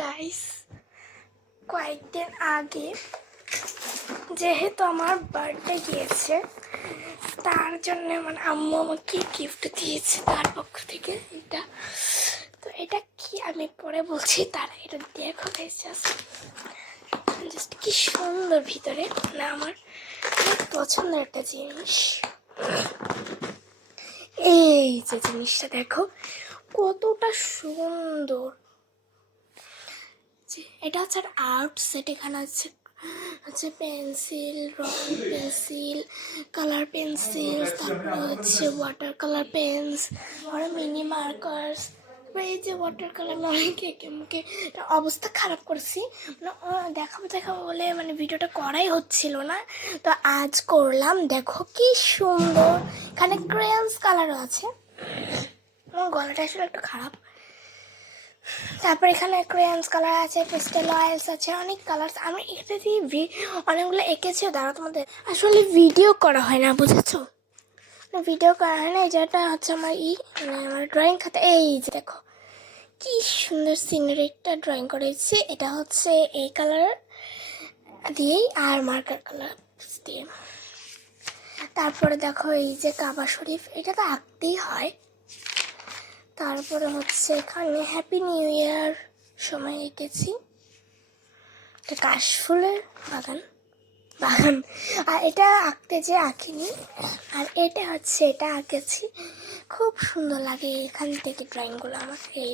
Guys, কয়েকদিন আগে যেহেতু আমার বার্থডে গিয়েছে, তার জন্য মানে আম্মু আমাকে গিফট দিয়েছে তার পক্ষ থেকে। এটা কি আমি পরে বলছি, তারা এটা দেখো গাইস, জাস্ট কি সুন্দর ভিতরে, মানে আমার খুব পছন্দের একটা জিনিস। এই যে জিনিসটা দেখো কতটা সুন্দর। এটা হচ্ছে আর্ট সেট। এখানে হচ্ছে পেন্সিল, রং পেন্সিল, কালার পেন্সিল, তারপরে হচ্ছে ওয়াটার কালার পেন্স, তারপরে মিনি মার্কার্স। এই যে ওয়াটার কালার, অনেকে মুখে অবস্থা খারাপ করছি, দেখাবো বলে মানে ভিডিওটা করাই হচ্ছিল না, তো আজ করলাম। দেখো কি সুন্দর, এখানে ক্রেয়ন্স কালারও আছে। আমার গলাটা আসলে একটু খারাপ। তারপর এখানে ক্রেয়ন্স কালার আছে, পেস্টেল অয়েলস আছে, অনেক কালার। আমি এটা দিয়ে অনেকগুলো এঁকেছিও, দাঁড়া তোমাদের আসলে ভিডিও করা হয় না, বুঝেছো? ভিডিও করা হয় না। যেটা হচ্ছে আমার মানে আমার ড্রয়িং খাতা। এই যে দেখো কি সুন্দর সিনারি একটা ড্রয়িং করেছি। এটা হচ্ছে এই কালার দিয়েই আর মার্কার কালার দিয়ে। তারপরে দেখো এই যে কাবা শরীফ, এটা তো আঁকতেই হয়। তারপরে হচ্ছে এখানে হ্যাপি নিউ ইয়ার সময় এঁকেছি, এটা কাশফুলের বাগান। আর এটা আঁকতে যে আঁকিনি, আর এটা হচ্ছে এটা আঁকেছি, খুব সুন্দর লাগে এখান থেকে ড্রয়িংগুলো আমার। এই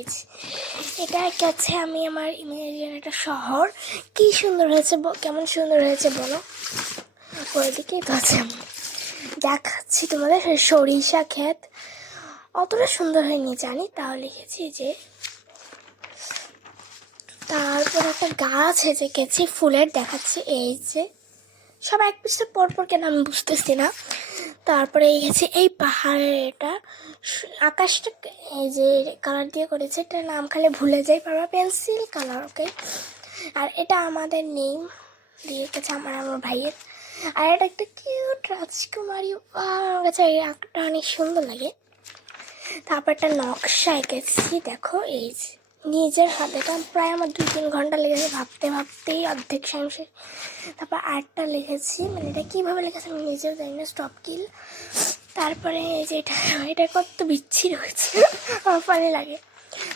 এটা এঁকেছে আমি আমার ইমাজিন একটা শহর। কি সুন্দর হয়েছে, কেমন সুন্দর হয়েছে বলো? ওইদিকেই তো আছে, দেখাচ্ছি তোমাদের। সরিষা ক্ষেত, অতটা সুন্দর হয়নি জানি, তাও লিখেছি যে। তারপর একটা গাছ এঁকেছি ফুলের, দেখাচ্ছি। এই যে সব এক পিসটা পরপর কেন আমি বুঝতেছি না। তারপরে এঁকেছি এই পাহাড়ের, এটা আকাশটা এই যে কালার দিয়ে করেছে, এটা নাম খালি ভুলে যাই, পারবা পেন্সিল কালার, ওকে। আর এটা আমাদের নেম দিয়ে এঁকেছে আমার ভাইয়ের। আর এটা একটা কিউট রাজকুমারী, আমার কাছে এই আঁকটা অনেক সুন্দর লাগে। তারপর একটা নকশা এঁকেছি, দেখো এই যে নিজের হাতে। এটা প্রায় আমার 2-3 ঘন্টা লেগেছে, ভাবতেই অর্ধেক শেষ। তারপর আর্টটা লিখেছি, মানে এটা কীভাবে লিখেছি আমি নিজেও জানি না, স্টপ কিল। তারপরে এই যে এটা কত বিচ্ছিরি হয়েছে, আমার ফানি লাগে।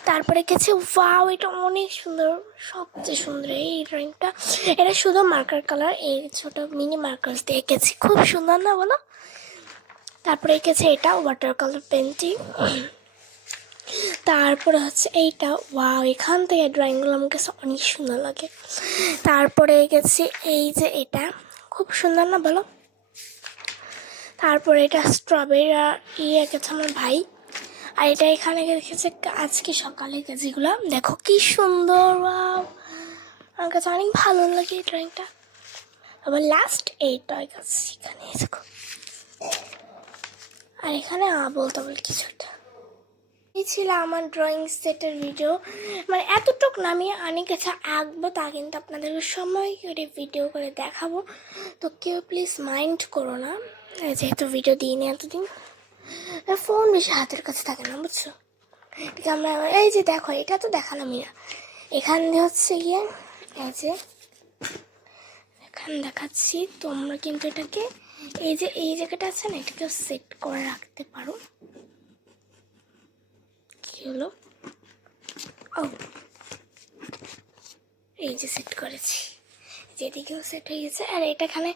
তারপরে এঁকেছি ওয়াও, এটা অনেক সুন্দর, সবচেয়ে সুন্দর এই ড্রয়িংটা। এটা শুধু মার্কার কালার, এই ছোটো মিনি মার্কার্স দিয়ে এঁকেছি, খুব সুন্দর না বলো? তারপরে এঁকেছে এটা ওয়াটার কালার পেন্টিং। তারপরে হচ্ছে এইটা, ওয়াও, এখান থেকে ড্রয়িংগুলো আমার কাছে অনেক সুন্দর লাগে। তারপরে এঁকেছি এই যে এটা, খুব সুন্দর না বলো? তারপরে এটা স্ট্রবেরি এঁকেছে আমার ভাই। আর এটা এখানে রেখেছে আজকে সকালে যেগুলো, দেখো কি সুন্দর, ওয়াও, আমার কাছে অনেক ভালো লাগে এই ড্রয়িংটা। আবার লাস্ট এইটা এঁকেছি এখানে, দেখো। আর এখানে বলতে কিছু একটা। এই ছিল আমার ড্রয়িং সেটের ভিডিও, মানে এতটুক না, আমি অনেক কিছু আঁকবো, তা কিন্তু আপনাদেরকে সময় করে ভিডিও করে দেখাবো, তো কেউ প্লিজ মাইন্ড করো না, যেহেতু ভিডিও দিইনি এতদিন। ফোন বেশি হাতের কাছে থাকে না, বুঝছো? ঠিক আমরা এই যে দেখো, এটা তো দেখালামই না, এখান দিয়ে হচ্ছে গিয়ে এই যে এখানে দেখাচ্ছি। তোমরা কিন্তু এটাকে এই যে এই জায়গাটা আছে না, এটাকে সেট করে রাখতে পারো। কি হলো? ও, এই যে সেট করেছি, যেদিকেও সেট হয়ে গেছে। আর এটাখানে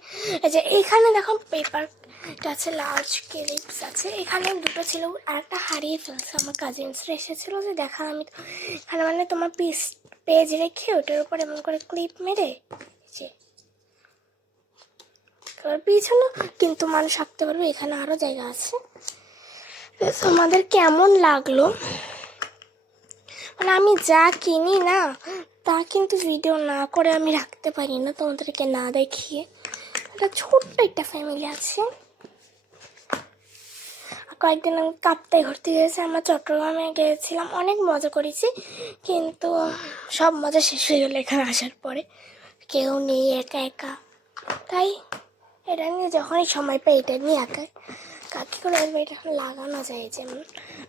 যে এইখানে দেখো পেপারটা আছে, লার্জ ক্লিপস আছে, এখানে দুটো ছিল, আর একটা হারিয়ে ফেলছে। আমার কাজিনসরা এসেছিলো যে দেখার, আমি এখানে মানে তোমার পেজ রেখে ওটার উপর এমন করে ক্লিপ মেরে যে পিছনে কিন্তু মানুষ আঁকতে পারবে। এখানে আরও জায়গা আছে। তোমাদের কেমন লাগলো? মানে আমি যা কিনি না, তা কিন্তু ভিডিও না করে আমি রাখতে পারি না তোমাদেরকে না দেখিয়ে। একটা ছোট্ট একটা ফ্যামিলি আছে। কয়েকদিন আমি কাপ্তাই ঘুরতে গিয়েছি, আমরা চট্টগ্রামে গিয়েছিলাম, অনেক মজা করেছি, কিন্তু সব মজা শেষ হয়ে গেলো এখানে আসার পরে। কেউ নেই, একা একা। তাই এটা নিয়ে যখনই সময় পাই এটা নিয়ে একা কাকি করে এটা এখন লাগানো যায় যেমন।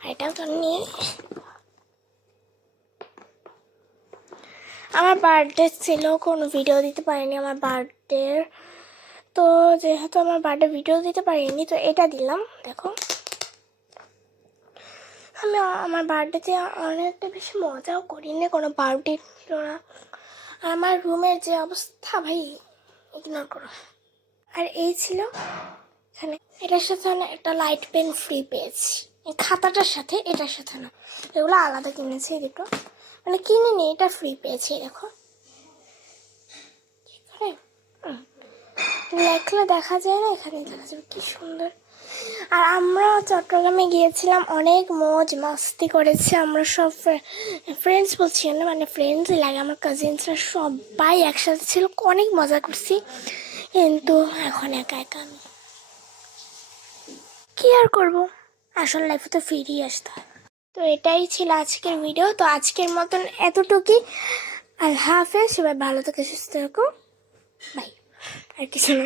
আর এটাও তো নিয়ে আমার বার্থডে ছিল, কোনো ভিডিও দিতে পারিনি আমার বার্থডে। তো যেহেতু আমার বার্থডে ভিডিও দিতে পারিনি, তো এটা দিলাম। দেখো, আমি আমার বার্থডেতে অনেকটা বেশি মজাও করিনি, কোনো পার্টি ছিল না। আর আমার রুমের যে অবস্থা ভাই, ইগনোর করো। আর এই ছিল এখানে, এটার সাথে না একটা লাইট পেন ফ্রি পেয়েছি, এই খাতাটার সাথে, এটার সাথে না, এগুলো আলাদা কিনেছি এই দুটো, মানে কিনিনি, এটা ফ্রি পেয়েছি। দেখো লেখলে দেখা যায় না, এখানে দেখা যাবে, কি সুন্দর। আর আমরা চট্টগ্রামে গিয়েছিলাম, অনেক মজ মাস্তি করেছি আমরা সব ফ্রেন্ডস, বলছি না মানে ফ্রেন্ডসই লাগে, আমার কাজিনসরা সবাই একসাথে ছিল, অনেক মজা করছি। কিন্তু এখন একা একা আমি কি আর করবো, আসল লাইফে তো ফিরিয়ে আসতে হয়। তো এটাই ছিল আজকের ভিডিও। তো আজকের মতন এতটুকুই। আল্লাহ হাফেজ, সবাই ভালো থেকে সুস্থ থাকো, বাই। আর কিছু না।